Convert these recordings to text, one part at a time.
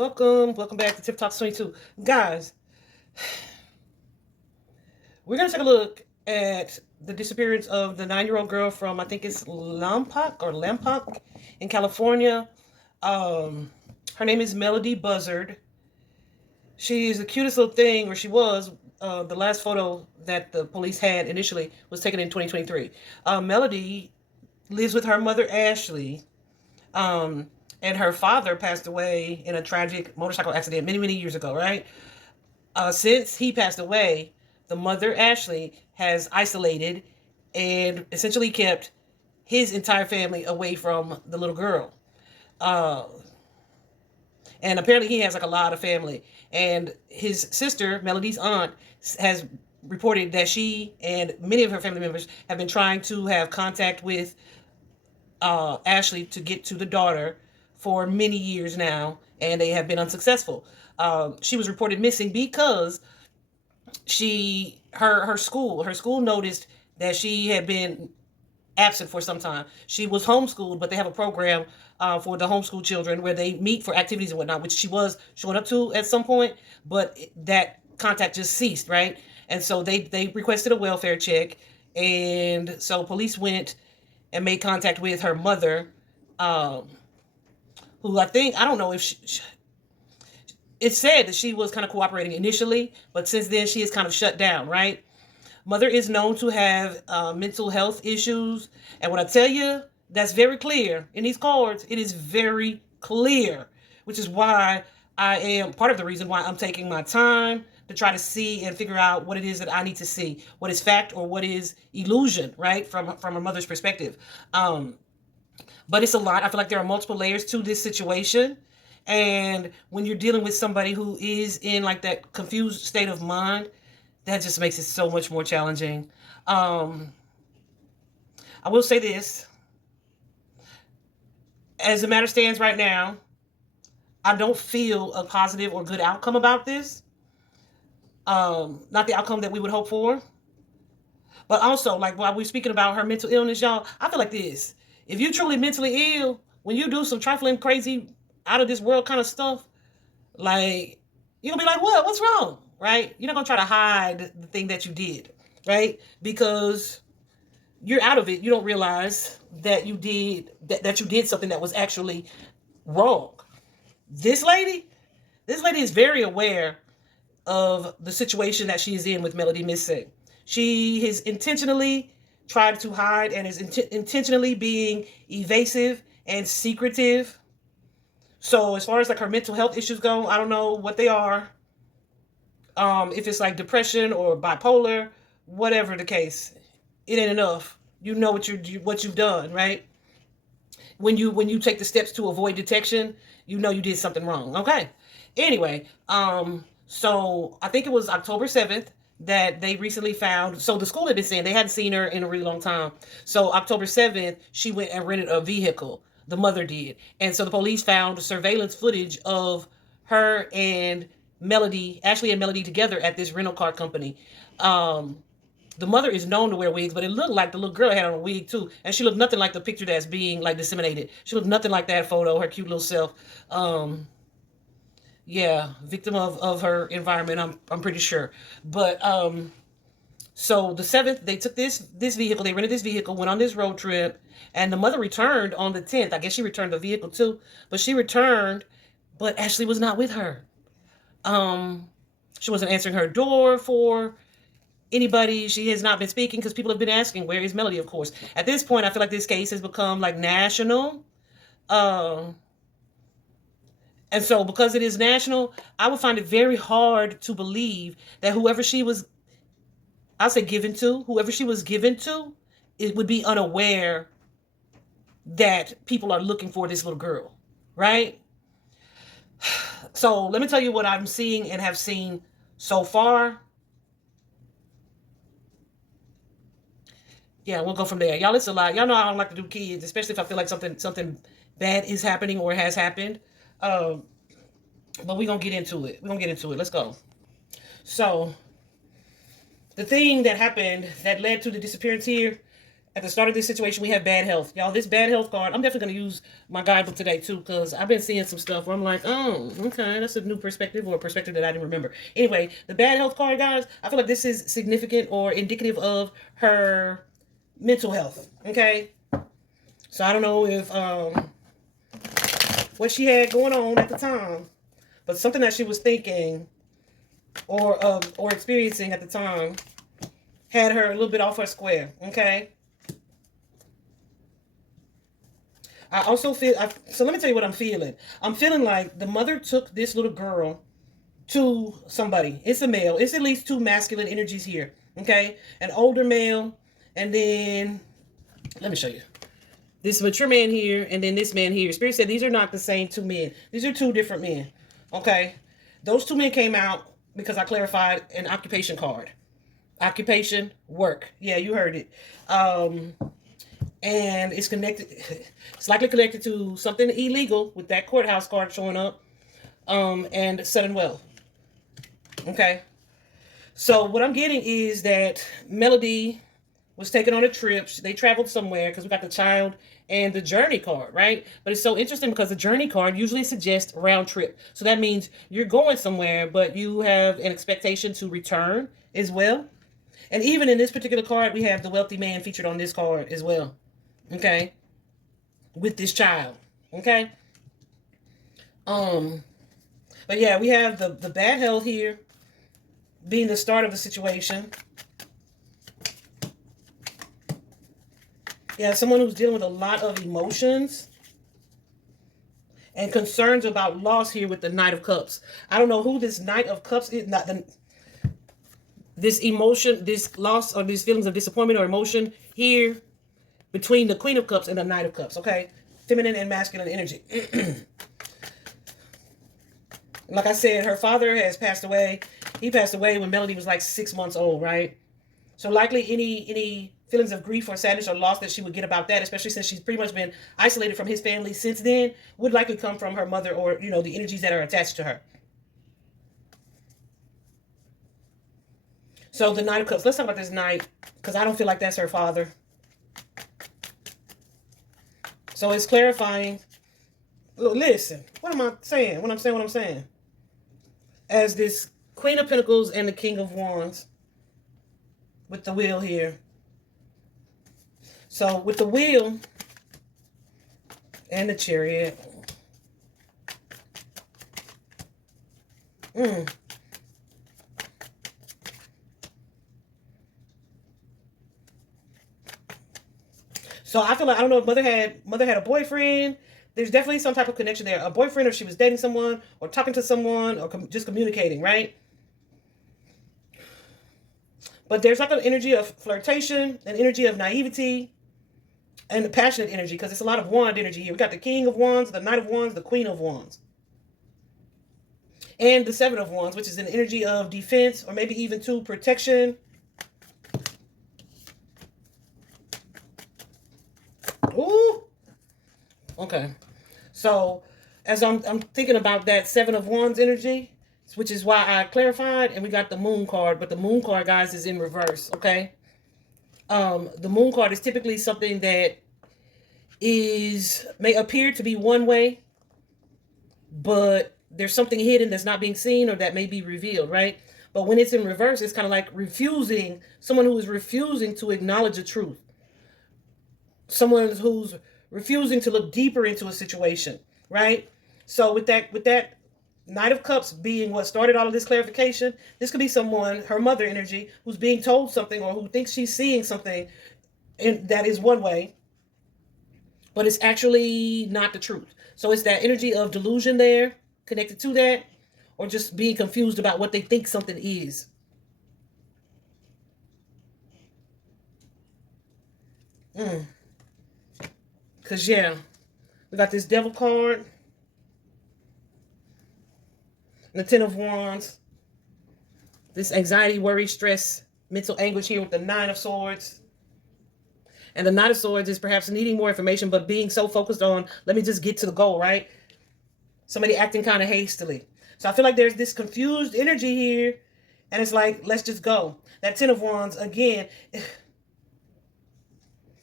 Welcome back to Tip Talks 22. Guys, we're going to take a look at the disappearance of the 9-year-old girl from, I think it's Lompoc in California. Her name is Melodee BUZZARD. She is the cutest little thing, or she was. The last photo that the police had initially was taken in 2023. Melodee lives with her mother, Ashley. And her father passed away in a tragic motorcycle accident many, many years ago, right? Since he passed away, the mother, Ashley, has isolated and essentially kept his entire family away from the little girl. Uh, and apparently he has like a lot of family. And his sister, Melodee's aunt, has reported that she and many of her family members have been trying to have contact with Ashley to get to the daughter for many years now, and they have been unsuccessful. She was reported missing because her school noticed that she had been absent for some time. She was homeschooled, but they have a program for the homeschool children where they meet for activities and whatnot, which she was showing up to at some point, but that contact just ceased, right? And so they requested a welfare check, and so police went and made contact with her mother, who I don't know if it said that she was kind of cooperating initially, but since then she is kind of shut down, right? Mother is known to have mental health issues. And when I tell you, that's very clear in these cards. It is very clear, which is why part of the reason why I'm taking my time to try to see and figure out what it is that I need to see, what is fact or what is illusion, right? From a mother's perspective. But it's a lot. I feel like there are multiple layers to this situation. And when you're dealing with somebody who is in like that confused state of mind, that just makes it so much more challenging. I will say this. As the matter stands right now, I don't feel a positive or good outcome about this. Not the outcome that we would hope for. But also, like while we're speaking about her mental illness, y'all, I feel like this. If you're truly mentally ill, when you do some trifling, crazy, out of this world kind of stuff, like, you're gonna be like, what? What's wrong? Right? You're not gonna try to hide the thing that you did, right? Because you're out of it. You don't realize that you did that you did something that was actually wrong. This lady is very aware of the situation that she is in with Melodee missing. She has intentionally tried to hide and is intentionally being evasive and secretive. So as far as like her mental health issues go, I don't know what they are. If it's like depression or bipolar, whatever the case, it ain't enough. You know what you've done, right? When you take the steps to avoid detection, you know you did something wrong. Okay. Anyway, so I think it was October 7th that they recently found. So the school had been saying they hadn't seen her in a really long time. So October 7th, she went and rented a vehicle. The mother did. And so the police found surveillance footage of her and Melodee, Ashley and Melodee together at this rental car company. The mother is known to wear wigs, but it looked like the little girl had on a wig too. And she looked nothing like the picture that's being like disseminated. She looked nothing like that photo, her cute little self. Yeah, victim of her environment, I'm pretty sure. But so the 7th, they took this vehicle, they rented this vehicle, went on this road trip, and the mother returned on the 10th. I guess she returned the vehicle too, but she returned, but Ashley was not with her. She wasn't answering her door for anybody. She has not been speaking because people have been asking, where is Melodee, of course. At this point, I feel like this case has become like national. And so because it is national, I would find it very hard to believe that whoever she was given to, it would be unaware that people are looking for this little girl, right? So let me tell you what I'm seeing and have seen so far. Yeah, we'll go from there. Y'all, it's a lot. Y'all know I don't like to do kids, especially if I feel like something bad is happening or has happened. But we're going to get into it. Let's go. So the thing that happened that led to the disappearance here, At the start of this situation, we have bad health. Y'all, this bad health card, I'm definitely going to use my guidebook today, too, because I've been seeing some stuff where I'm like, oh, okay, that's a new perspective or a perspective that I didn't remember. Anyway, the bad health card, guys, I feel like this is significant or indicative of her mental health, okay? So I don't know if what she had going on at the time, but something that she was thinking or experiencing at the time had her a little bit off her square, okay? I also feel, so let me tell you what I'm feeling. I'm feeling like the mother took this little girl to somebody. It's a male. It's at least two masculine energies here, okay? An older male, and then, let me show you. This mature man here, and then this man here. Spirit said these are not the same two men. These are two different men, okay? Those two men came out because I clarified an occupation card. Occupation, work. Yeah, you heard it. And it's connected, it's likely connected to something illegal with that courthouse card showing up, and sudden wealth. Okay. So what I'm getting is that Melodee was taken on a trip. They traveled somewhere because we got the child and the journey card, right? But it's so interesting because the journey card usually suggests round trip. So that means you're going somewhere, but you have an expectation to return as well. And even in this particular card, we have the wealthy man featured on this card as well. Okay, with this child. Okay. But yeah, we have the bad health here being the start of the situation. Yeah, someone who's dealing with a lot of emotions and concerns about loss here with the Knight of Cups. I don't know who this Knight of Cups is. Not the this emotion, this loss, or these feelings of disappointment or emotion here between the Queen of Cups and the Knight of Cups, okay? Feminine and masculine energy. Like I said, her father has passed away. He passed away when Melodee was like 6 months old, right? So likely any feelings of grief or sadness or loss that she would get about that, especially since she's pretty much been isolated from his family since then, would likely come from her mother or, you know, the energies that are attached to her. So the Knight of Cups. Let's talk about this Knight, because I don't feel like that's her father. So it's clarifying. Listen, what am I saying? What I'm saying. As this Queen of Pentacles and the King of Wands with the wheel here. So with the wheel and the Chariot. So I feel like, I don't know if mother had a boyfriend. There's definitely some type of connection there. A boyfriend, or she was dating someone, or talking to someone, or just communicating, right? But there's like an energy of flirtation, an energy of naivety, and a passionate energy, because it's a lot of wand energy here. We got the King of Wands, the Knight of Wands, the Queen of Wands. And the Seven of Wands, which is an energy of defense, or maybe even to protection. Ooh. Okay. So as I'm thinking about that Seven of Wands energy, which is why I clarified, and we got the Moon card, but the Moon card, guys, is in reverse, okay? The Moon card is typically something that may appear to be one way, but there's something hidden that's not being seen or that may be revealed, right? But when it's in reverse, it's kind of like refusing, someone who is refusing to acknowledge the truth. Someone who's refusing to look deeper into a situation, right? So with that Knight of Cups being what started all of this clarification, this could be someone, her mother energy, who's being told something or who thinks she's seeing something that is one way, but it's actually not the truth. So it's that energy of delusion there connected to that, or just being confused about what they think something is. Because, yeah, we got this Devil card, the Ten of Wands, this anxiety, worry, stress, mental anguish here with the Nine of Swords. And the Knight of Swords is perhaps needing more information, but being so focused on, let me just get to the goal, right? Somebody acting kind of hastily. So I feel like there's this confused energy here, and it's like, let's just go. That Ten of Wands, again,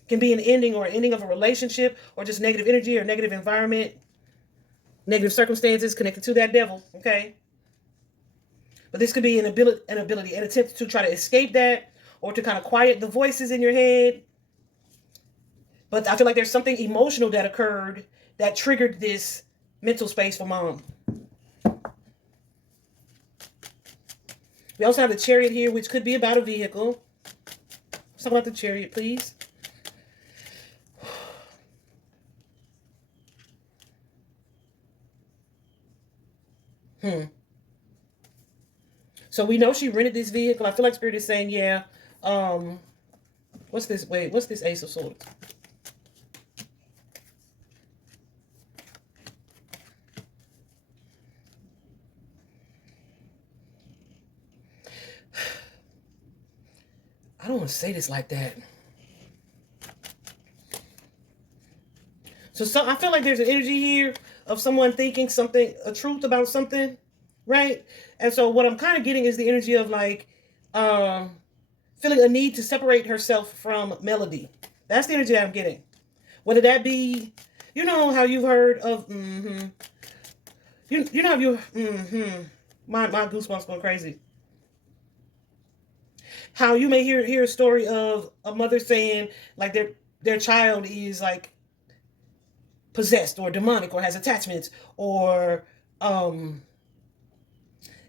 Can be an ending or an ending of a relationship, or just negative energy or negative environment, negative circumstances connected to that devil, okay? But this could be an ability, an attempt to try to escape that, or to kind of quiet the voices in your head. But I feel like there's something emotional that occurred that triggered this mental space for mom. We also have the Chariot here, which could be about a vehicle. Let's talk about the Chariot, please. So we know she rented this vehicle. I feel like Spirit is saying, yeah. What's this? Wait, what's this Ace of Swords? I don't want to say this like that. So I feel like there's an energy here of someone thinking something, a truth about something, right? And so what I'm kind of getting is the energy of like feeling a need to separate herself from Melodee. That's the energy I'm getting. Whether that be, you know how you've heard of, you know how you, my goosebumps going crazy. How you may hear a story of a mother saying like their child is like possessed or demonic or has attachments, or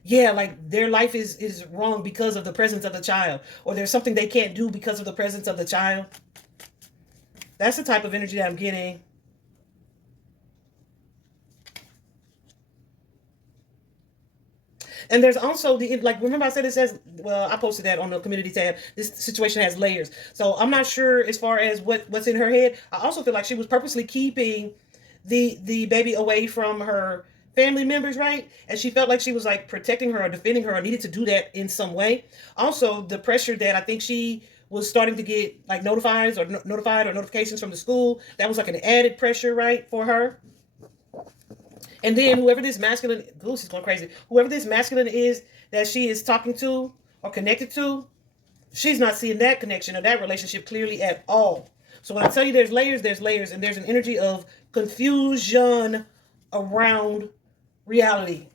yeah, like their life is wrong because of the presence of the child, or there's something they can't do because of the presence of the child. That's the type of energy that I'm getting. And there's also the, like, remember I said it says, well, I posted that on the community tab. This situation has layers. So I'm not sure as far as what's in her head. I also feel like she was purposely keeping the baby away from her family members, right? And she felt like she was like protecting her or defending her, or needed to do that in some way. Also, the pressure that I think she was starting to get like notified or notifications from the school, that was like an added pressure, right, for her. And then whoever this masculine, Goose is going crazy. Whoever this masculine is that she is talking to or connected to, she's not seeing that connection or that relationship clearly at all. So when I tell you there's layers, and there's an energy of confusion around reality.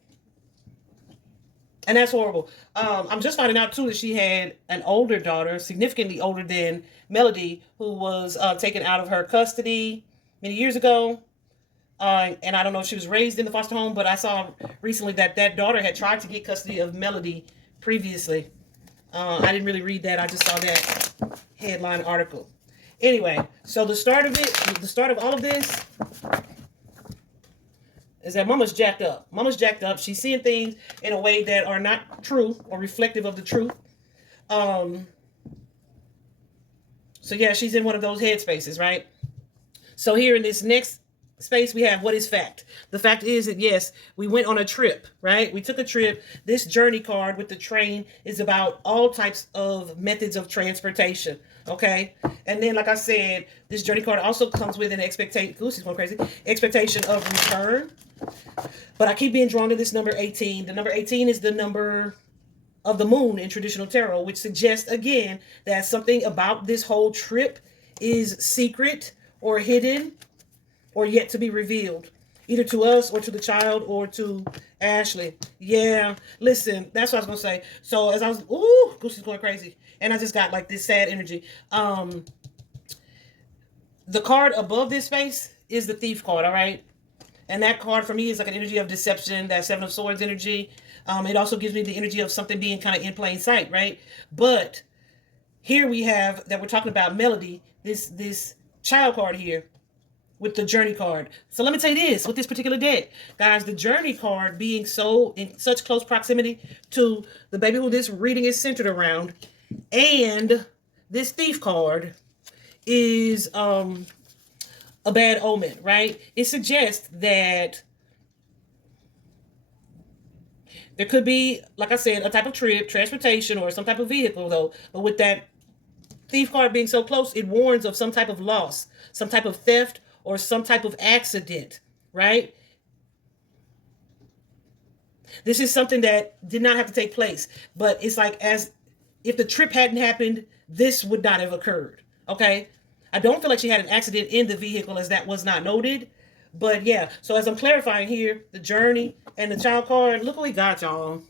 And that's horrible. I'm just finding out too that she had an older daughter, significantly older than Melodee, who was taken out of her custody many years ago. And I don't know if she was raised in the foster home, but I saw recently that that daughter had tried to get custody of Melodee previously. I didn't really read that. I just saw that headline article. Anyway, so the start of all of this is that Mama's jacked up. Mama's jacked up. She's seeing things in a way that are not true or reflective of the truth. So yeah, she's in one of those headspaces, right? So here in this next space, we have what is fact. The fact is that yes, we went on a trip, right? We took a trip. This journey card with the train is about all types of methods of transportation, okay? And then, like I said, this journey card also comes with an expectation. Goose is going crazy. Expectation of return. But I keep being drawn to this number 18. The number 18 is the number of the moon in traditional tarot, which suggests again that something about this whole trip is secret or hidden or yet to be revealed, either to us or to the child or to Ashley. Yeah, listen, that's what I was gonna say. So as I was, ooh, Goose is going crazy, and I just got like this sad energy. The card above this space is the Thief card, all right, and that card for me is like an energy of deception, that Seven of Swords energy. It also gives me the energy of something being kind of in plain sight, right? But here we have that we're talking about Melodee, this child card here, with the journey card. So let me tell you this, with this particular deck, guys, the journey card being so in such close proximity to the baby who this reading is centered around, and this Thief card is a bad omen, right? It suggests that there could be, like I said, a type of trip, transportation, or some type of vehicle, though. But with that Thief card being so close, it warns of some type of loss, some type of theft, or some type of accident, right? This is something that did not have to take place, but it's like as if the trip hadn't happened, this would not have occurred, okay? I don't feel like she had an accident in the vehicle, as that was not noted. But yeah, so as I'm clarifying here, the journey and the child card, look what we got, y'all.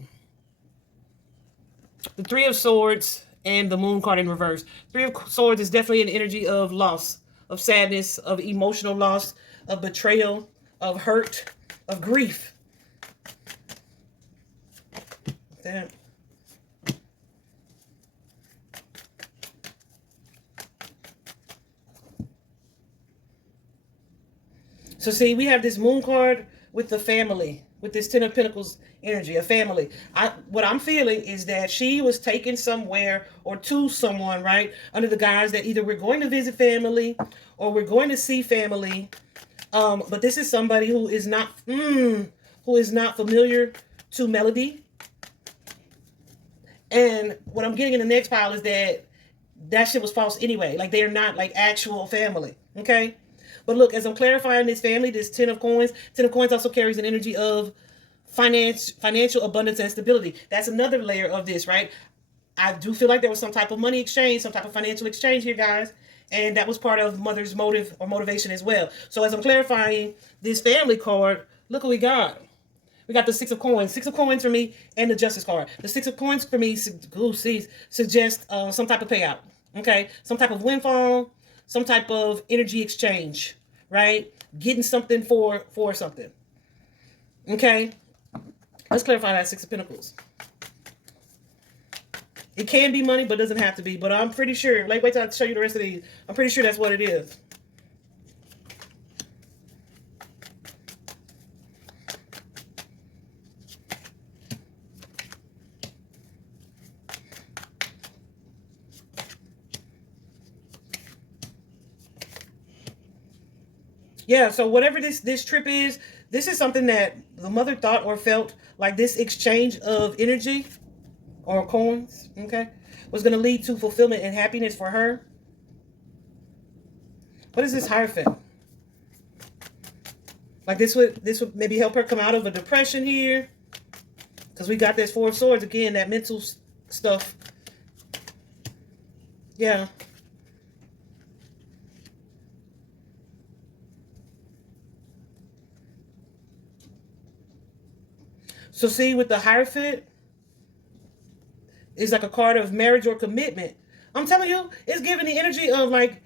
The Three of Swords and the Moon card in reverse. Three of Swords is definitely an energy of loss, of sadness, of emotional loss, of betrayal, of hurt, of grief. That. So see, we have this Moon card with the family, with this Ten of Pentacles energy, a family. What I'm feeling is that she was taken somewhere or to someone, right, under the guise that either we're going to visit family or we're going to see family. But this is somebody who is not familiar to Melodee. And what I'm getting in the next pile is that shit was false anyway. Like, they're not like actual family. Okay. But look, as I'm clarifying this family, this Ten of Coins also carries an energy of financial abundance and stability. That's another layer of this, right? I do feel like there was some type of money exchange, some type of financial exchange here, guys. And that was part of mother's motive or motivation as well. So as I'm clarifying this family card, look what we got. We got the Six of Coins. Six of Coins for me and the Justice card. The Six of Coins for me suggest some type of payout. Okay? Some type of windfall, some type of energy exchange, right? Getting something for something. Okay? Let's clarify that Six of Pentacles. It can be money, but doesn't have to be. But I'm pretty sure, like, wait till I show you the rest of these. I'm pretty sure that's what it is. Yeah, so whatever this trip is, this is something that the mother thought or felt like this exchange of energy or coins, okay, was going to lead to fulfillment and happiness for her. What is this Hierophant? Like, this would maybe help her come out of a depression here, because we got this Four of Swords again, that mental stuff. Yeah. So see, with the Hierophant, it's like a card of marriage or commitment. I'm telling you, it's giving the energy of like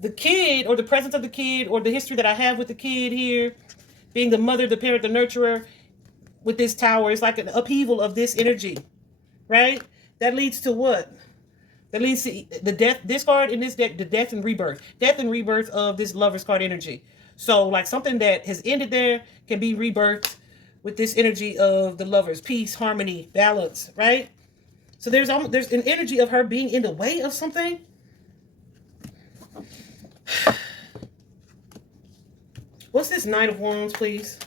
the kid or the presence of the kid or the history that I have with the kid here, being the mother, the parent, the nurturer with this Tower. It's like an upheaval of this energy, right? That leads to what? That leads to the death. This card in this deck, the death and rebirth. Death and rebirth of this Lover's card energy. So like something that has ended there can be rebirthed with this energy of the Lovers. Peace, harmony, balance, right? So there's an energy of her being in the way of something. What's this Knight of Wands, please?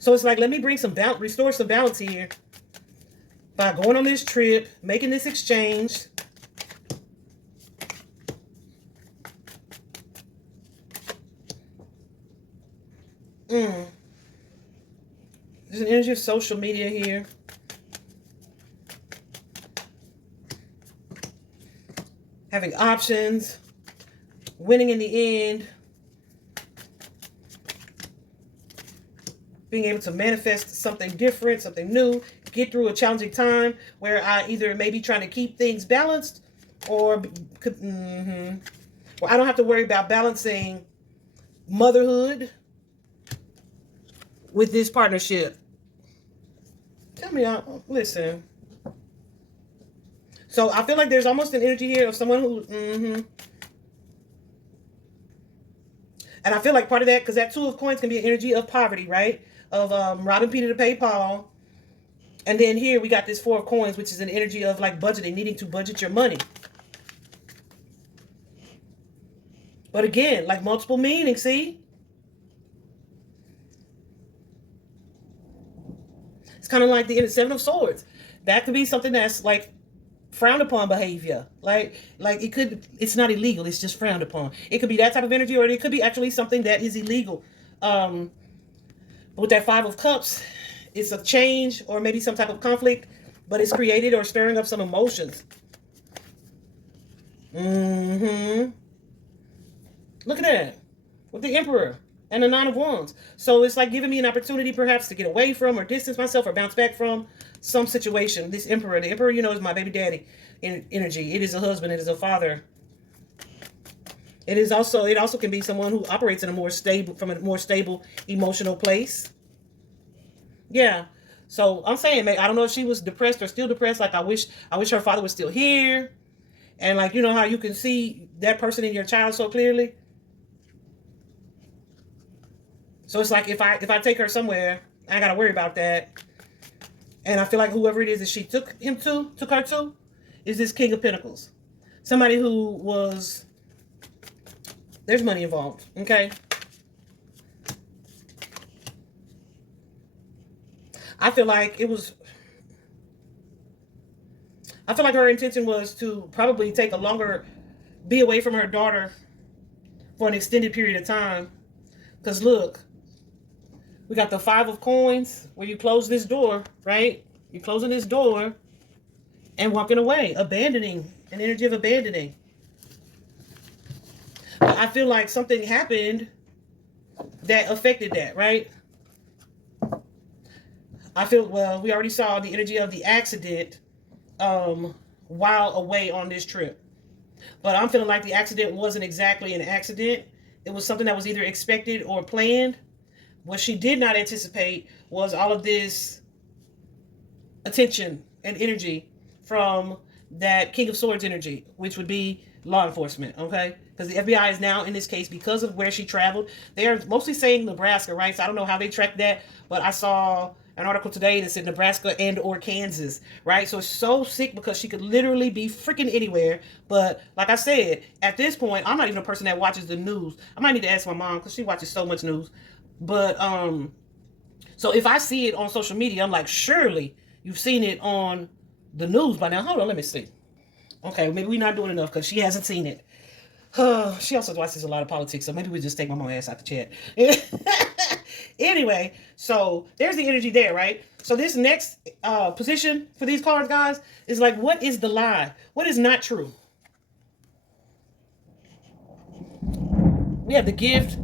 So it's like, let me bring some balance, restore some balance here by going on this trip, making this exchange. There's an energy of social media here. Having options, winning in the end, being able to manifest something different, something new, get through a challenging time where I either may be trying to keep things balanced or I don't have to worry about balancing motherhood with this partnership. Tell me, listen. So I feel like there's almost an energy here of someone who, and I feel like part of that, because that Two of Coins can be an energy of poverty, right? Of robbing Peter to pay Paul. And then here we got this Four of Coins, which is an energy of like budgeting, needing to budget your money. But again, like multiple meanings, see? It's kind of like the Seven of Swords. That could be something that's like frowned upon behavior. Like it's not illegal, it's just frowned upon. It could be that type of energy, or it could be actually something that is illegal. With that Five of Cups, it's a change or maybe some type of conflict, but it's created or stirring up some emotions. Look at that. With the Emperor and the Nine of Wands. So it's like giving me an opportunity perhaps to get away from or distance myself or bounce back from some situation. This Emperor, the Emperor, you know, is my baby daddy in energy. It is a husband. It is a father. It also can be someone who operates in a more stable, from a more stable emotional place. Yeah. So I'm saying, I don't know if she was depressed or still depressed. Like I wish her father was still here. And like, you know how you can see that person in your child so clearly. So it's like if I take her somewhere, I gotta worry about that. And I feel like whoever it is that she took her to, is this King of Pentacles. Somebody who was, there's money involved, okay? I feel like her intention was to probably be away from her daughter for an extended period of time. Because look, we got the Five of Coins where you close this door, right? You're closing this door and walking away, abandoning, an energy of abandoning. But I feel like something happened that affected that, right? Well, we already saw the energy of the accident while away on this trip. But I'm feeling like the accident wasn't exactly an accident. It was something that was either expected or planned. What she did not anticipate was all of this attention and energy from that King of Swords energy, which would be law enforcement, okay? Because the FBI is now in this case, because of where she traveled. They are mostly saying Nebraska, right? So I don't know how they tracked that, but I saw an article today that said Nebraska and or Kansas, right? So it's so sick because she could literally be freaking anywhere. But like I said, at this point, I'm not even a person that watches the news. I might need to ask my mom because she watches so much news. But so if I see it on social media, I'm like, surely you've seen it on the news by now. Hold on, let me see. Okay, maybe we're not doing enough because she hasn't seen it. She also watches a lot of politics, so maybe we just take my mom ass out the chat. Anyway, so there's the energy there, right? So this next position for these cards, guys, is like, what is the lie? What is not true? We have the gift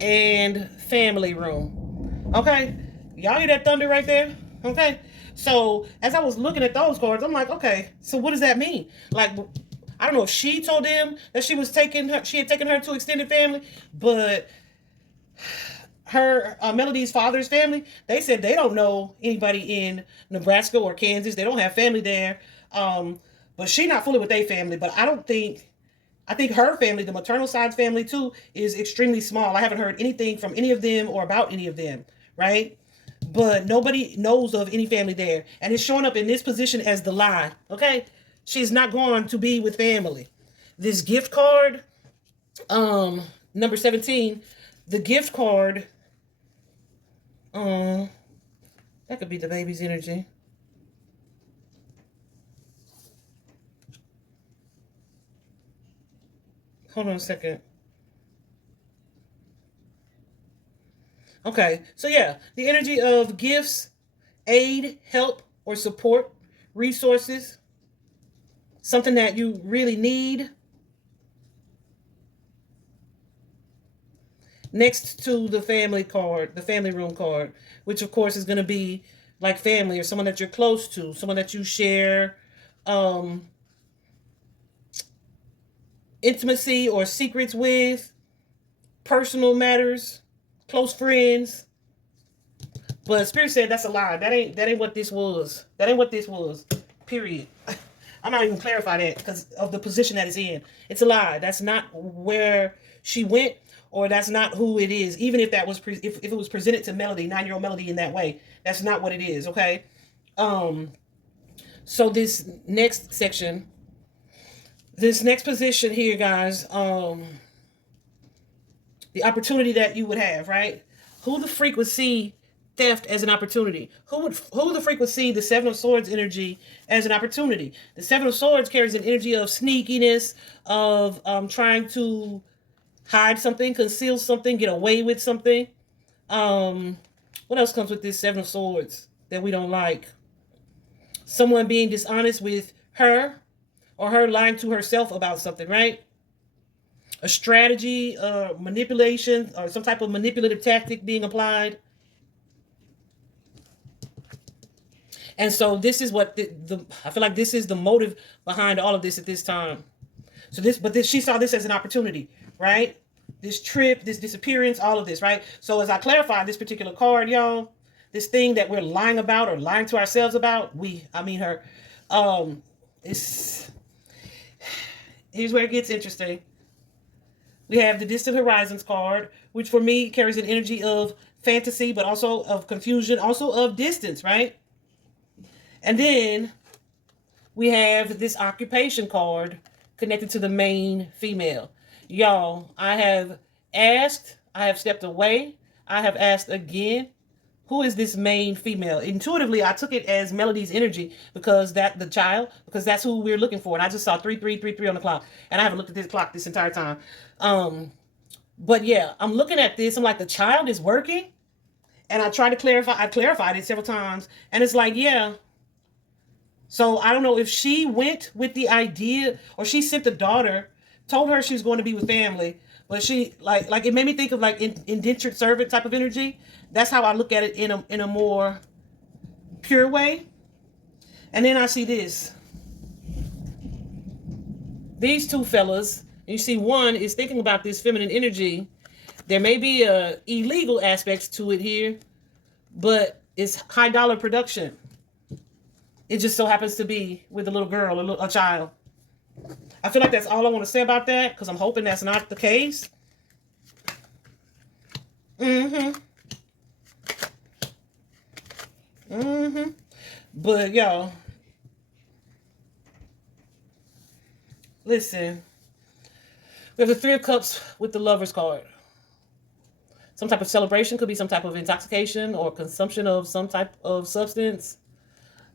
and family room. Okay? Y'all hear that thunder right there? Okay? So as I was looking at those cards, I'm like, okay, so what does that mean? Like, I don't know if she told them that she had taken her to extended family, but her Melodee's father's family, they said they don't know anybody in Nebraska or Kansas. They don't have family there. But she not fully with their family. But I think her family, the maternal side family too, is extremely small. I haven't heard anything from any of them or about any of them, right? But nobody knows of any family there. And it's showing up in this position as the lie, okay? She's not going to be with family. This gift card, number 17, the gift card, that could be the baby's energy. Hold on a second. Okay, so yeah, the energy of gifts, aid, help, or support, resources, something that you really need. Next to the family card, the family room card, which of course is going to be like family or someone that you're close to, someone that you share intimacy or secrets with, personal matters, close friends. But Spirit said that's a lie. That ain't what this was. That ain't what this was. Period. I'm not even clarify that because of the position that it's in. It's a lie. That's not where she went, or that's not who it is. Even if that was if it was presented to Melodee, 9-year-old Melodee, in that way, that's not what it is. Okay. So this next section, this next position here, guys, the opportunity that you would have, right? Who the freak would see theft as an opportunity? Who the freak would see the Seven of Swords energy as an opportunity? The Seven of Swords carries an energy of sneakiness, of trying to hide something, conceal something, get away with something. What else comes with this Seven of Swords that we don't like? Someone being dishonest with her, or her lying to herself about something, right? a strategy, manipulation, or some type of manipulative tactic being applied. And so this is what I feel like this is the motive behind all of this at this time. So she saw this as an opportunity, right? This trip, this disappearance, all of this, right? So as I clarify this particular card, y'all, this thing that we're lying about or lying to ourselves about, I mean her, it's here's where it gets interesting. We have the Distant Horizons card, which for me carries an energy of fantasy, but also of confusion, also of distance, right? And then we have this occupation card connected to the main female. Y'all, I have asked, I have stepped away, I have asked again, who is this main female? Intuitively, I took it as Melodee's energy because that's who we're looking for. And I just saw 3333 on the clock. And I haven't looked at this clock this entire time. But yeah, I'm looking at this. I'm like, the child is working. And I tried to clarify. I clarified it several times. And it's like, yeah. So I don't know if she went with the idea or she sent the daughter, told her she was going to be with family. But she like it made me think of like indentured servant type of energy. That's how I look at it in a more pure way. And then I see this. These two fellas, you see one is thinking about this feminine energy. There may be illegal aspects to it here, but it's high dollar production. It just so happens to be with a little girl, a child. I feel like that's all I want to say about that because I'm hoping that's not the case. But y'all, listen. We have the Three of Cups with the Lover's card. Some type of celebration, could be some type of intoxication or consumption of some type of substance.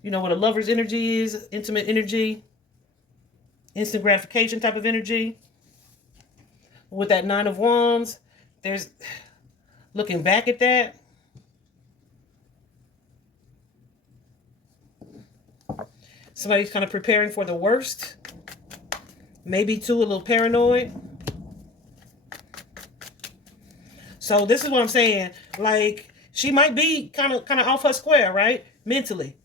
You know what a lover's energy is, intimate energy, instant gratification type of energy. With that Nine of Wands, there's, looking back at that, somebody's kind of preparing for the worst. Maybe too, a little paranoid. So this is what I'm saying. Like, she might be kind of off her square, right? Mentally.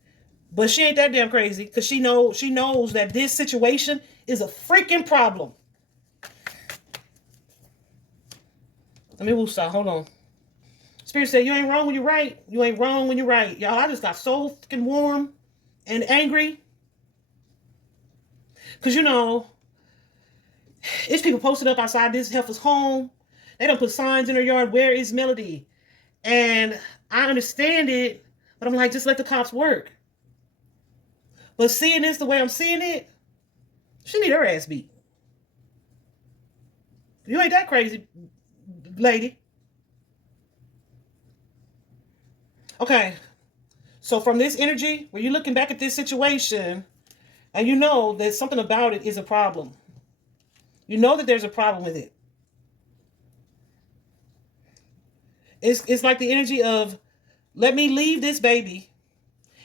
But she ain't that damn crazy because she knows that this situation is a freaking problem. Let me woosah. Hold on. Spirit said, you ain't wrong when you're right. You ain't wrong when you're right. Y'all, I just got so fucking warm and angry. Because, you know, it's people posted up outside this heifer's home. They don't put signs in her yard. Where is Melodee? And I understand it, but I'm like, just let the cops work. But seeing this the way I'm seeing it, she need her ass beat. You ain't that crazy, lady. Okay. So from this energy, when you're looking back at this situation, and you know that something about it is a problem. You know that there's a problem with it. It's like the energy of, let me leave this baby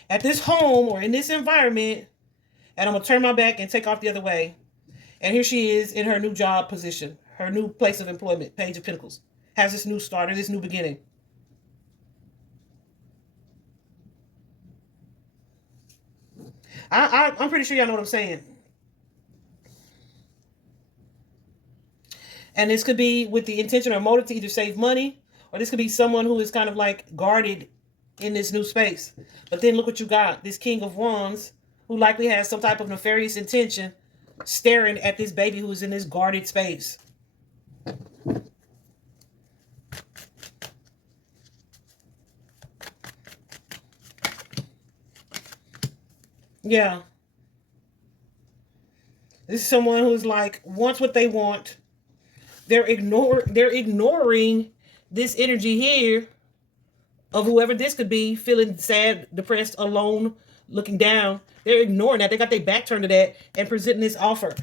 at this home or in this environment, and I'm going to turn my back and take off the other way. And here she is in her new job position, her new place of employment, Page of Pentacles. Has this new start or this new beginning. I'm pretty sure y'all know what I'm saying. And this could be with the intention or motive to either save money, or this could be someone who is kind of like guarded in this new space. But then look what you got. This King of Wands, who likely has some type of nefarious intention, staring at this baby who is in this guarded space. Yeah. This is someone who's like, wants what they want. They're ignoring this energy here of whoever this could be, feeling sad, depressed, alone, looking down. They're ignoring that. They got their back turned to that and presenting this offer.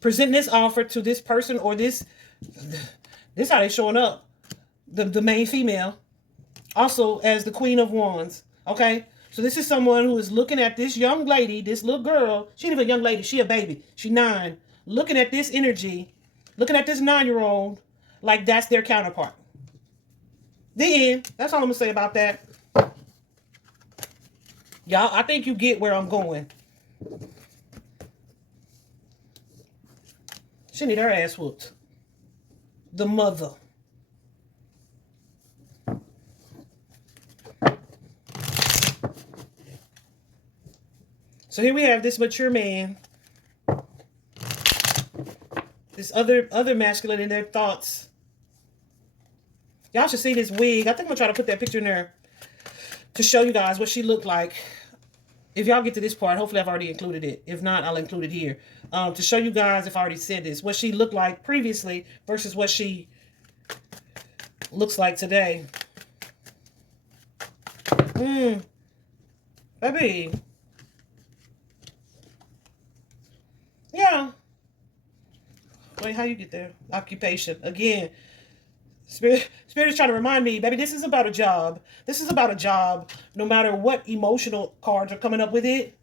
Presenting this offer to this person or this how they showing up. The main female. Also as the Queen of Wands. Okay? So this is someone who is looking at this young lady, this little girl. She ain't even a young lady. She a baby. She 9. Looking at this energy, looking at this 9-year-old like that's their counterpart. The end. That's all I'm going to say about that. Y'all, I think you get where I'm going. She need her ass whooped. The mother. So here we have this mature man. This other masculine in their thoughts. Y'all should see this wig. I think I'm going to try to put that picture in there to show you guys what she looked like. If y'all get to this part, hopefully I've already included it. If not, I'll include it here. To show you guys, if I already said this, what she looked like previously versus what she looks like today. Baby. Yeah. Wait, how you get there? Occupation. Again. Spirit is trying to remind me, baby, this is about a job. This is about a job. No matter what emotional cards are coming up with it.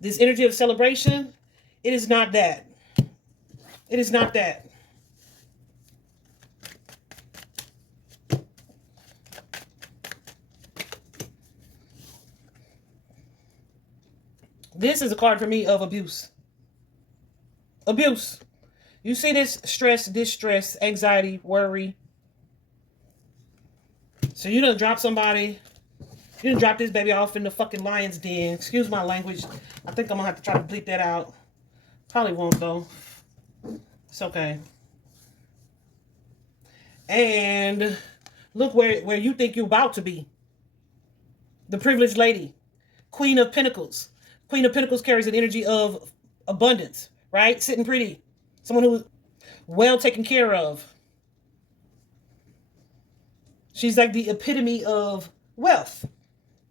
This energy of celebration, it is not that. It is not that. This is a card for me of abuse. Abuse. You see this stress, distress, anxiety, worry. So you done drop somebody. You done drop this baby off in the fucking lion's den. Excuse my language. I think I'm going to have to try to bleep that out. Probably won't, though. It's okay. And look where you think you're about to be. The privileged lady. Queen of Pentacles. Queen of Pentacles carries an energy of abundance, right? Sitting pretty. Someone who's well taken care of. She's like the epitome of wealth,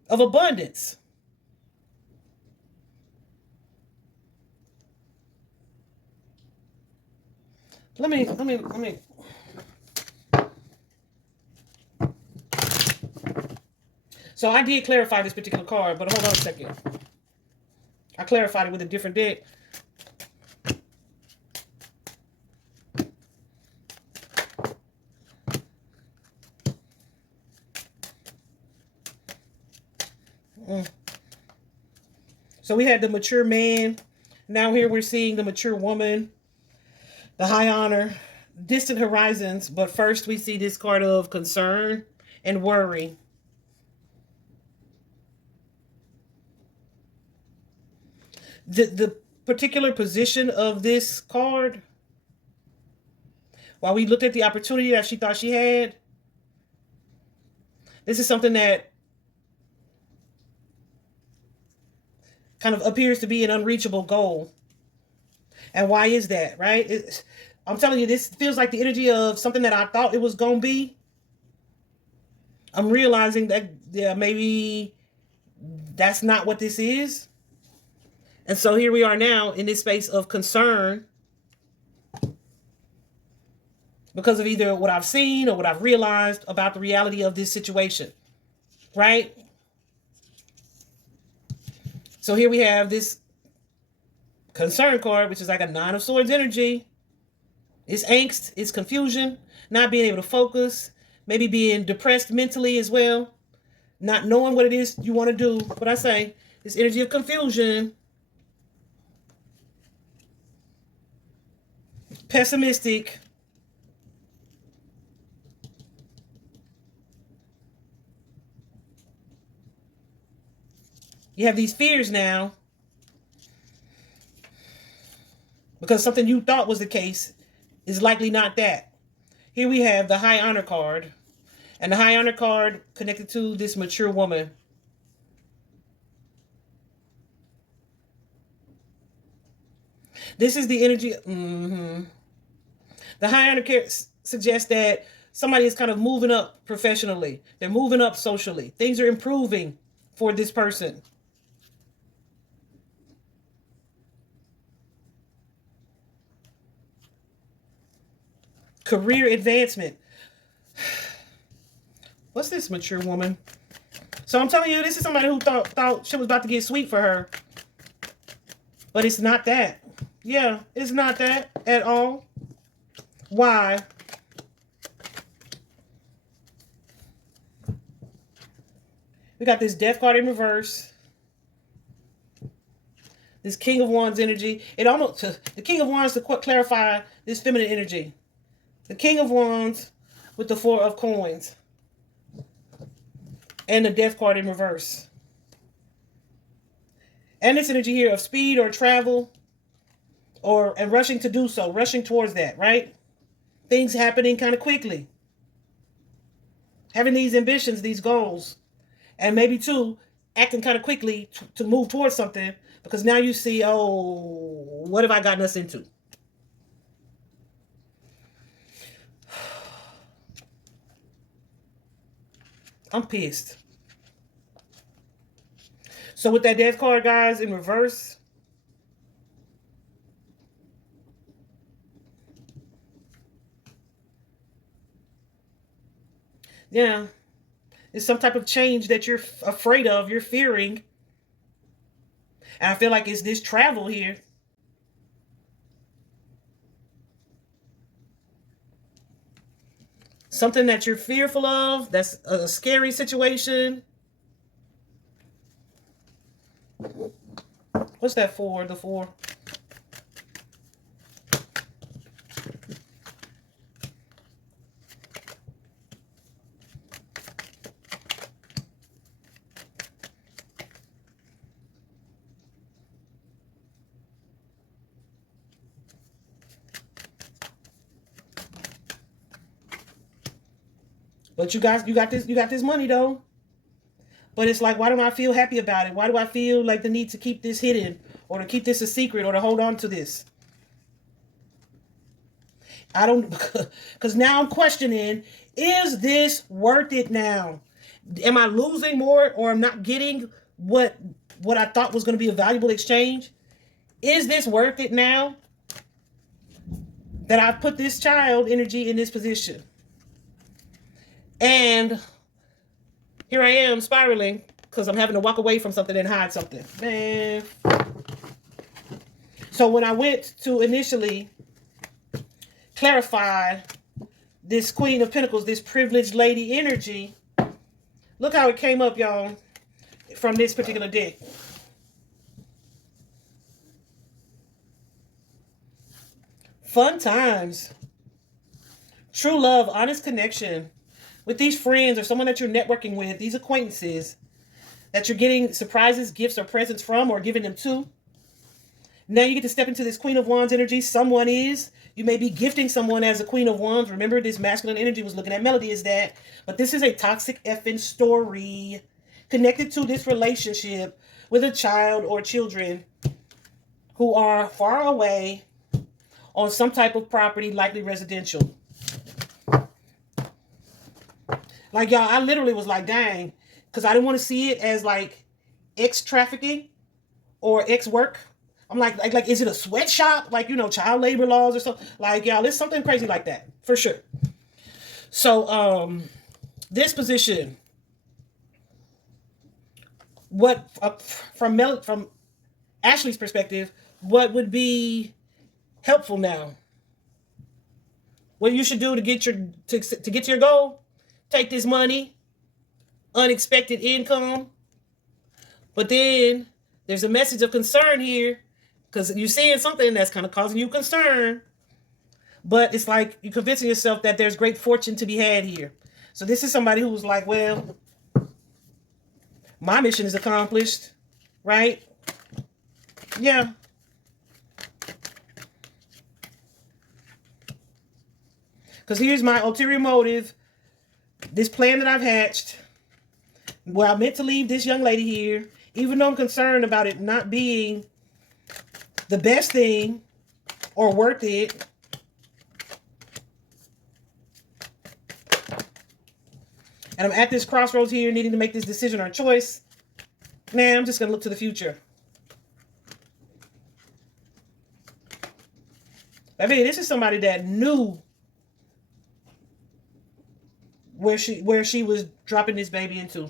of abundance. Let me. So I did clarify this particular card, but hold on a second. I clarified it with a different deck. So we had the mature man. Now here we're seeing the mature woman. The high honor. Distant horizons. But first we see this card of concern and worry. The particular position of this card, while we looked at the opportunity that she thought she had, this is something that kind of appears to be an unreachable goal. And why is that, right? I'm telling you, this feels like the energy of something that I thought it was going to be. I'm realizing that, yeah, maybe that's not what this is. And so here we are now in this space of concern because of either what I've seen or what I've realized about the reality of this situation, right? So here we have this concern card, which is like a 9 of Swords energy. It's angst, it's confusion, not being able to focus, maybe being depressed mentally as well, not knowing what it is you want to do. But I say, this energy of confusion, pessimistic, you have these fears now because something you thought was the case is likely not that. Here we have the high honor card, and the high honor card connected to this mature woman. This is the energy. The high honor suggests that somebody is kind of moving up professionally. They're moving up socially. Things are improving for this person. Career advancement. What's this mature woman? So I'm telling you, this is somebody who thought shit was about to get sweet for her. But it's not that. Yeah, it's not that at all. Why? We got this Death card in reverse. This King of Wands energy. It almost, the King of Wands to clarify this feminine energy. The King of Wands with the Four of Coins. And the Death card in reverse. And this energy here of speed or travel. And rushing to do so. Rushing towards that, right? Things happening kind of quickly. Having these ambitions, these goals. And maybe too, acting kind of quickly to move towards something. Because now you see, oh, what have I gotten us into? I'm pissed. So with that Death card, guys, in reverse. Yeah. It's some type of change that you're afraid of, you're fearing. And I feel like it's this travel here. Something that you're fearful of, that's a scary situation. What's that for? The four. But you guys, you got this money though. But it's like, why don't I feel happy about it? Why do I feel like the need to keep this hidden, or to keep this a secret, or to hold on to this? I don't, because now I'm questioning, is this worth it now? Am I losing more, or I'm not getting what I thought was going to be a valuable exchange? Is this worth it now that I've put this child energy in this position? And here I am spiraling because I'm having to walk away from something and hide something. Man. So when I went to initially clarify this Queen of Pentacles, this privileged lady energy, look how it came up, y'all, from this particular deck. Fun times. True love, honest connection with these friends or someone that you're networking with, these acquaintances that you're getting surprises, gifts, or presents from, or giving them to. Now you get to step into this Queen of Wands energy. Someone is. You may be gifting someone as a Queen of Wands. Remember, this masculine energy was looking at Melodee as that. But this is a toxic effing story connected to this relationship with a child or children who are far away on some type of property, likely residential. Like, y'all, I literally was like, dang, because I didn't want to see it as like ex-trafficking or ex-work. I'm like, is it a sweatshop? Like, you know, child labor laws or something? Like, y'all, it's something crazy like that, for sure. So, this position, what, from Ashley's perspective, what would be helpful now? What you should do to get to get to your goal? Take this money, unexpected income, but then there's a message of concern here because you're seeing something that's kind of causing you concern, but it's like you're convincing yourself that there's great fortune to be had here. So this is somebody who's like, well, my mission is accomplished, right? Yeah. Because here's my ulterior motive. This plan that I've hatched, where I meant to leave this young lady here, even though I'm concerned about it not being the best thing or worth it. And I'm at this crossroads here, needing to make this decision or choice. Man, I'm just going to look to the future. I mean, this is somebody that knew where she was dropping this baby into.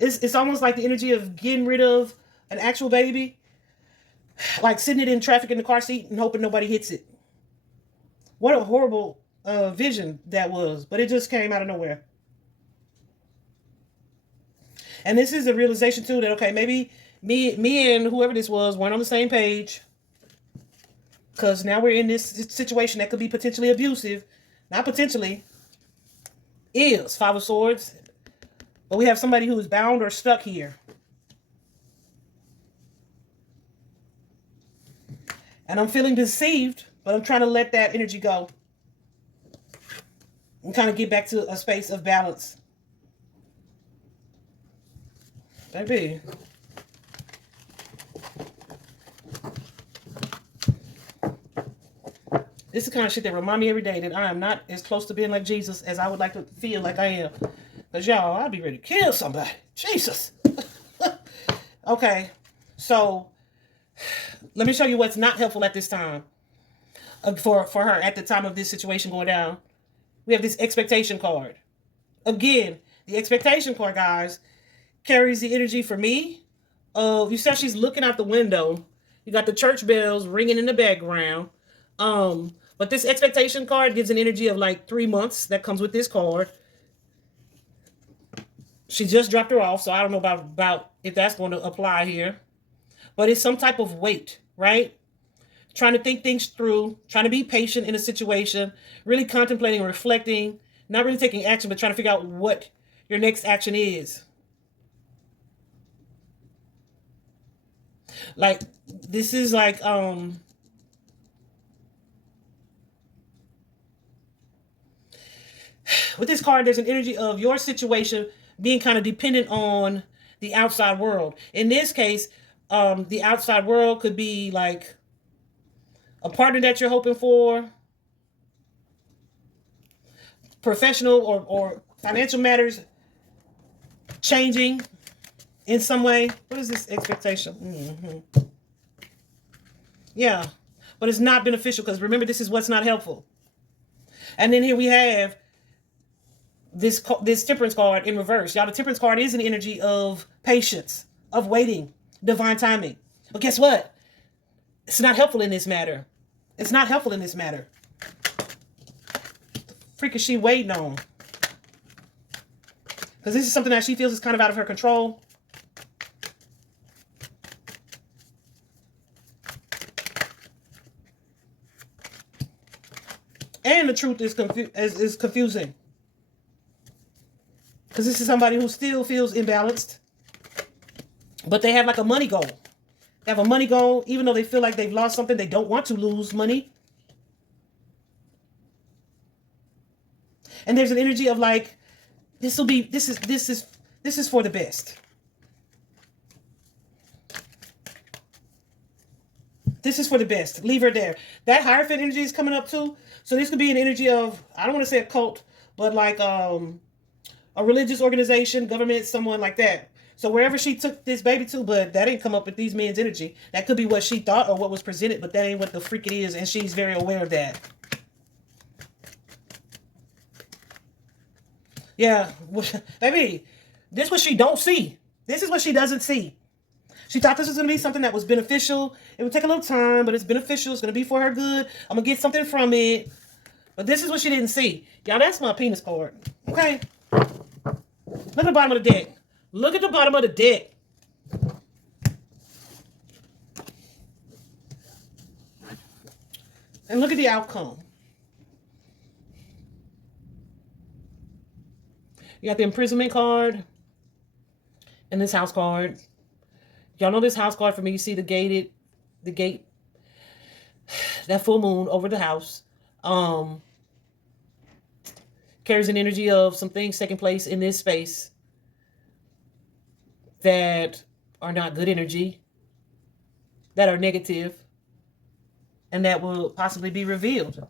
It's almost like the energy of getting rid of an actual baby, like sitting it in traffic in the car seat and hoping nobody hits it. What a horrible vision that was, but it just came out of nowhere. And this is a realization too that okay, maybe me and whoever this was weren't on the same page, because now we're in this situation that could be potentially abusive. Not potentially, is Five of Swords, but we have somebody who is bound or stuck here. And I'm feeling deceived, but I'm trying to let that energy go and kind of get back to a space of balance. Baby. This is the kind of shit that remind me every day that I am not as close to being like Jesus as I would like to feel like I am. Because y'all, I'd be ready to kill somebody. Jesus. Okay. So, let me show you what's not helpful at this time. For her at the time of this situation going down. We have this expectation card. Again, the expectation card, guys, carries the energy for me. You said she's looking out the window. You got the church bells ringing in the background. But this expectation card gives an energy of like 3 months that comes with this card. She just dropped her off, so I don't know about if that's going to apply here. But it's some type of weight, right? Trying to think things through, trying to be patient in a situation, really contemplating, reflecting, not really taking action, but trying to figure out what your next action is. Like, this is like, with this card, there's an energy of your situation being kind of dependent on the outside world. In this case, the outside world could be like a partner that you're hoping for, professional or financial matters changing in some way. What is this expectation? Mm-hmm. Yeah, but it's not beneficial because remember, this is what's not helpful. And then here we have this temperance card in reverse. Y'all, the temperance card is an energy of patience, of waiting, divine timing. But guess what? It's not helpful in this matter. It's not helpful in this matter. The freak is she waiting on? Because this is something that she feels is kind of out of her control. And the truth is confusing. Because this is somebody who still feels imbalanced. But they have like a money goal. They have a money goal, even though they feel like they've lost something. They don't want to lose money. And there's an energy of like, this is for the best. This is for the best. Leave her there. That Hierophant energy is coming up too. So this could be an energy of, I don't want to say a cult, but like a religious organization, government, someone like that. So wherever she took this baby to, but that ain't come up with these men's energy. That could be what she thought or what was presented, but that ain't what the freak it is, and she's very aware of that. Yeah, baby, this is what she don't see. This is what she doesn't see. She thought this was going to be something that was beneficial. It would take a little time, but it's beneficial. It's going to be for her good. I'm going to get something from it. But this is what she didn't see. Y'all, that's my penis card. Okay? Look at the bottom of the deck. Look at the bottom of the deck. And look at the outcome. You got the imprisonment card and this house card. Y'all know this house card for me. You see the gate, that full moon over the house. Carries an energy of some things taking place in this space that are not good energy, that are negative, and that will possibly be revealed.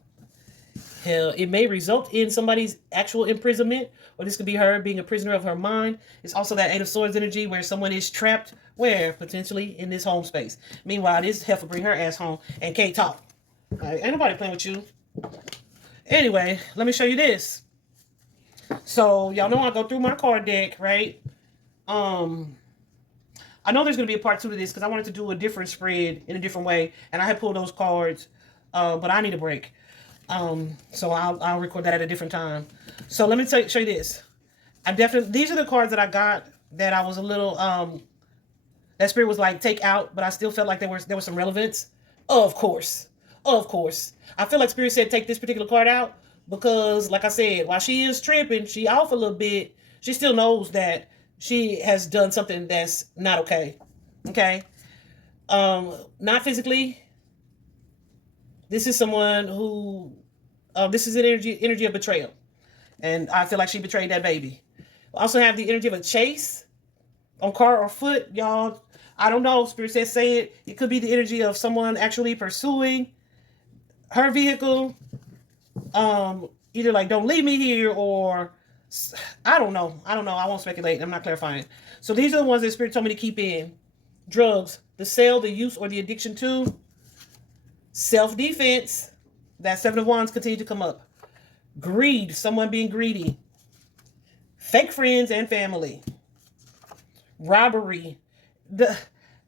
Hell, it may result in somebody's actual imprisonment, or this could be her being a prisoner of her mind. It's also that Eight of Swords energy where someone is trapped, where? Potentially in this home space. Meanwhile, this heifer bring her ass home and can't talk. Ain't nobody playing with you. Anyway, let me show you this. So, y'all know I go through my card deck, right? Um, I know there's going to be a part 2 to this because I wanted to do a different spread in a different way, and I had pulled those cards, but I need a break. So I'll record that at a different time. So let me show you this. These are the cards that I got that I was a little that spirit was like take out, but I still felt like there was some relevance. Of course. Of course. I feel like spirit said take this particular card out because, like I said, while she is tripping, she off a little bit, she still knows that she has done something that's not okay. Okay? Not physically. This is someone who this is an energy of betrayal. And I feel like she betrayed that baby. We also have the energy of a chase on car or foot, y'all. I don't know. Spirit says say it. It could be the energy of someone actually pursuing her vehicle. Either like don't leave me here or I don't know. I won't speculate. I'm not clarifying. So these are the ones that Spirit told me to keep in. Drugs, the sale, the use, or the addiction to. Self-defense. That 7 of Wands continue to come up. Greed, someone being greedy. Fake friends and family. Robbery.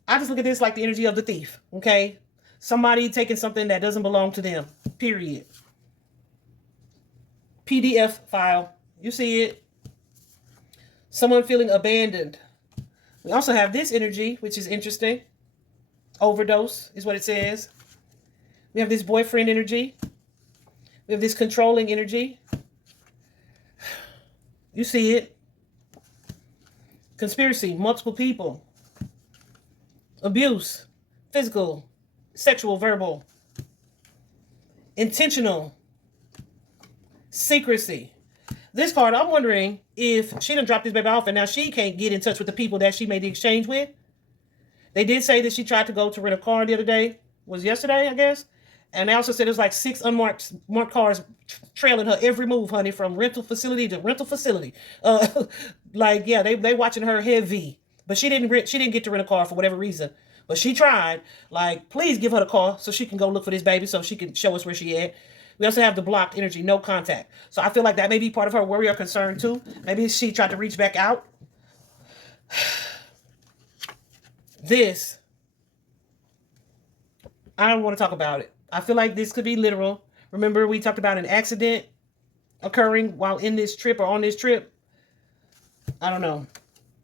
I just look at this like the energy of the thief, okay? Somebody taking something that doesn't belong to them, period. PDF file. You see it. Someone feeling abandoned. We also have this energy, which is interesting. Overdose is what it says. We have this boyfriend energy. We have this controlling energy. You see it. Conspiracy, multiple people. Abuse, physical, sexual, verbal. Intentional. Secrecy. This card, I'm wondering if she done dropped this baby off and now she can't get in touch with the people that she made the exchange with. They did say that she tried to go to rent a car the other day. Was yesterday, I guess. And they also said there's like 6 unmarked cars trailing her every move, honey, from rental facility to rental facility. Like, yeah, they watching her heavy. But she didn't get to rent a car for whatever reason. But she tried. Like, please give her the call so she can go look for this baby so she can show us where she at. We also have the blocked energy, no contact. So I feel like that may be part of her worry or concern too. Maybe she tried to reach back out. This, I don't want to talk about it. I feel like this could be literal. Remember, we talked about an accident occurring while in this trip or on this trip. I don't know.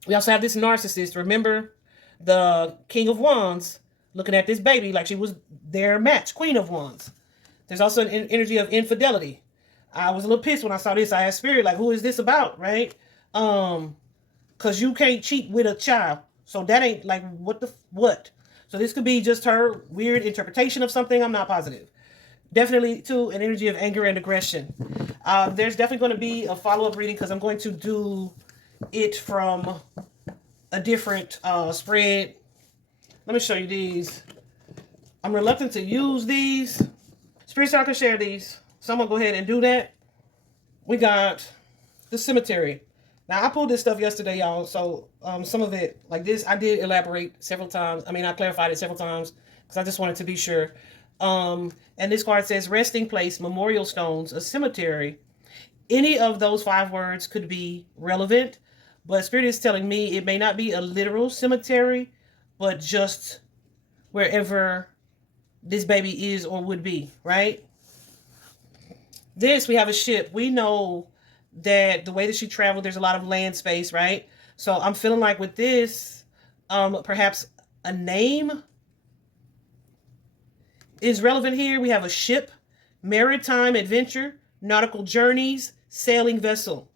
We also have this narcissist. Remember the King of Wands looking at this baby like she was their match, Queen of Wands. There's also an energy of infidelity. I was a little pissed when I saw this. I had spirit like, who is this about, right? Because you can't cheat with a child. So that ain't like, what? So this could be just her weird interpretation of something. I'm not positive. Definitely, too, an energy of anger and aggression. There's definitely going to be a follow-up reading because I'm going to do it from a different spread. Let me show you these. I'm reluctant to use these. Spirit Star can share these. So I'm going to go ahead and do that. We got the cemetery. Now, I pulled this stuff yesterday, y'all. So some of it, like this, I did elaborate several times. I mean, I clarified it several times because I just wanted to be sure. And this card says resting place, memorial stones, a cemetery. Any of those 5 words could be relevant. But Spirit is telling me it may not be a literal cemetery, but just wherever this baby is or would be, right? This, we have a ship. We know that the way that she traveled, there's a lot of land space, right? So I'm feeling like with this, perhaps a name is relevant here. We have a ship, maritime adventure, nautical journeys, sailing vessel.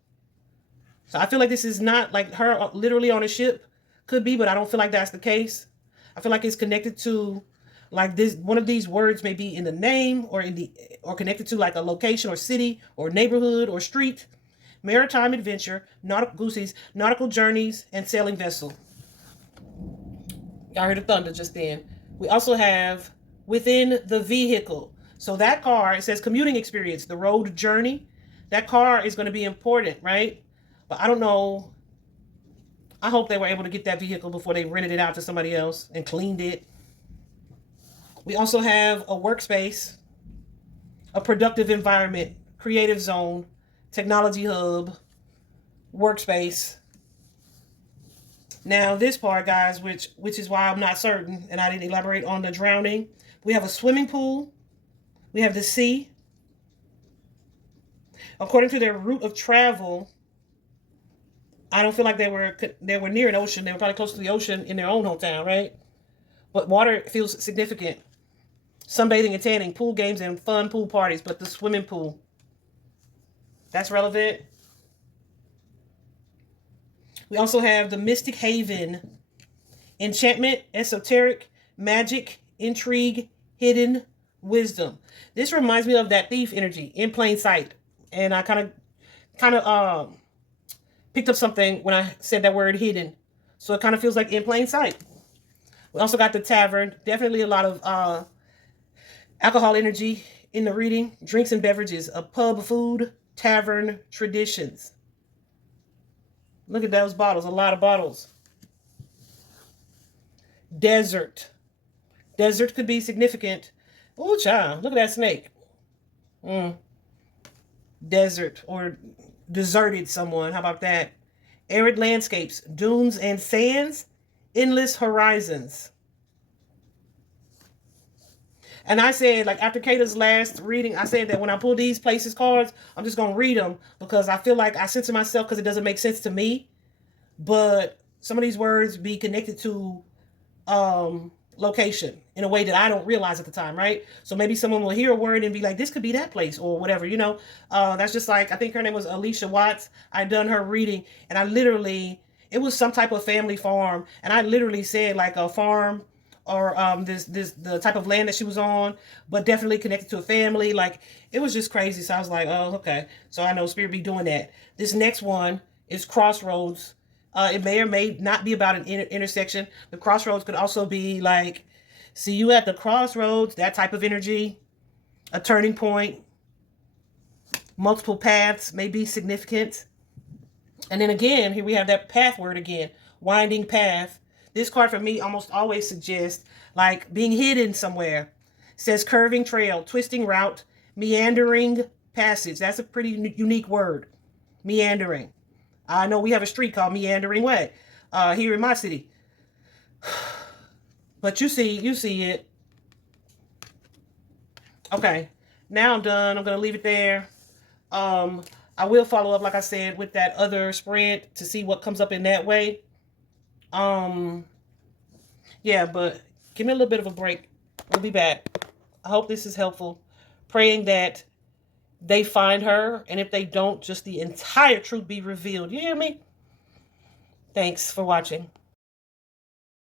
So I feel like this is not like her literally on a ship. Could be, but I don't feel like that's the case. I feel like it's connected to like this. One of these words may be in the name or connected to like a location or city or neighborhood or street. Maritime adventure, nautical journeys, and sailing vessel. Y'all heard the thunder just then. We also have within the vehicle. So that car, it says commuting experience, the road journey. That car is going to be important, right? But I don't know. I hope they were able to get that vehicle before they rented it out to somebody else and cleaned it. We also have a workspace, a productive environment, creative zone, technology hub, workspace. Now this part, guys, which is why I'm not certain, and I didn't elaborate on the drowning. We have a swimming pool. We have the sea. According to their route of travel, I don't feel like they were near an ocean. They were probably close to the ocean in their own hometown, right? But water feels significant. Sunbathing and tanning, pool games, and fun pool parties. But the swimming pool, that's relevant. We also have the Mystic Haven, enchantment, esoteric, magic, intrigue, hidden wisdom. This reminds me of that thief energy, in plain sight. And I kind of picked up something when I said that word hidden. So it kind of feels like in plain sight. We also got the tavern. Definitely a lot of alcohol energy in the reading. Drinks and beverages, a pub food, tavern traditions. Look at those bottles, a lot of bottles. Desert. Desert could be significant. Oh, child, look at that snake. Desert or deserted someone. How about that? Arid landscapes, dunes and sands, endless horizons. And I said, like, after Kata's last reading, I said that when I pull these places cards, I'm just going to read them because I feel like I censor myself because it doesn't make sense to me. But some of these words be connected to location in a way that I don't realize at the time, right? So maybe someone will hear a word and be like, this could be that place or whatever, you know? That's just like, I think her name was Alicia Watts. I done her reading and I literally, it was some type of family farm. And I literally said like a farm or the type of land that she was on, but definitely connected to a family. Like it was just crazy. So I was like, oh, okay. So I know Spirit be doing that. This next one is Crossroads. It may or may not be about an intersection. The crossroads could also be like, see you at the crossroads, that type of energy, a turning point, multiple paths may be significant. And then again, here we have that path word again, winding path. This card for me almost always suggests like being hidden somewhere. It says curving trail, twisting route, meandering passage. That's a pretty unique word, meandering. I know we have a street called Meandering Way here in my city. But you see it. Okay, now I'm done. I'm going to leave it there. I will follow up, like I said, with that other spread to see what comes up in that way. Yeah, but give me a little bit of a break. We'll be back. I hope this is helpful. Praying that they find her, and if they don't, just the entire truth be revealed. You hear me? Thanks for watching.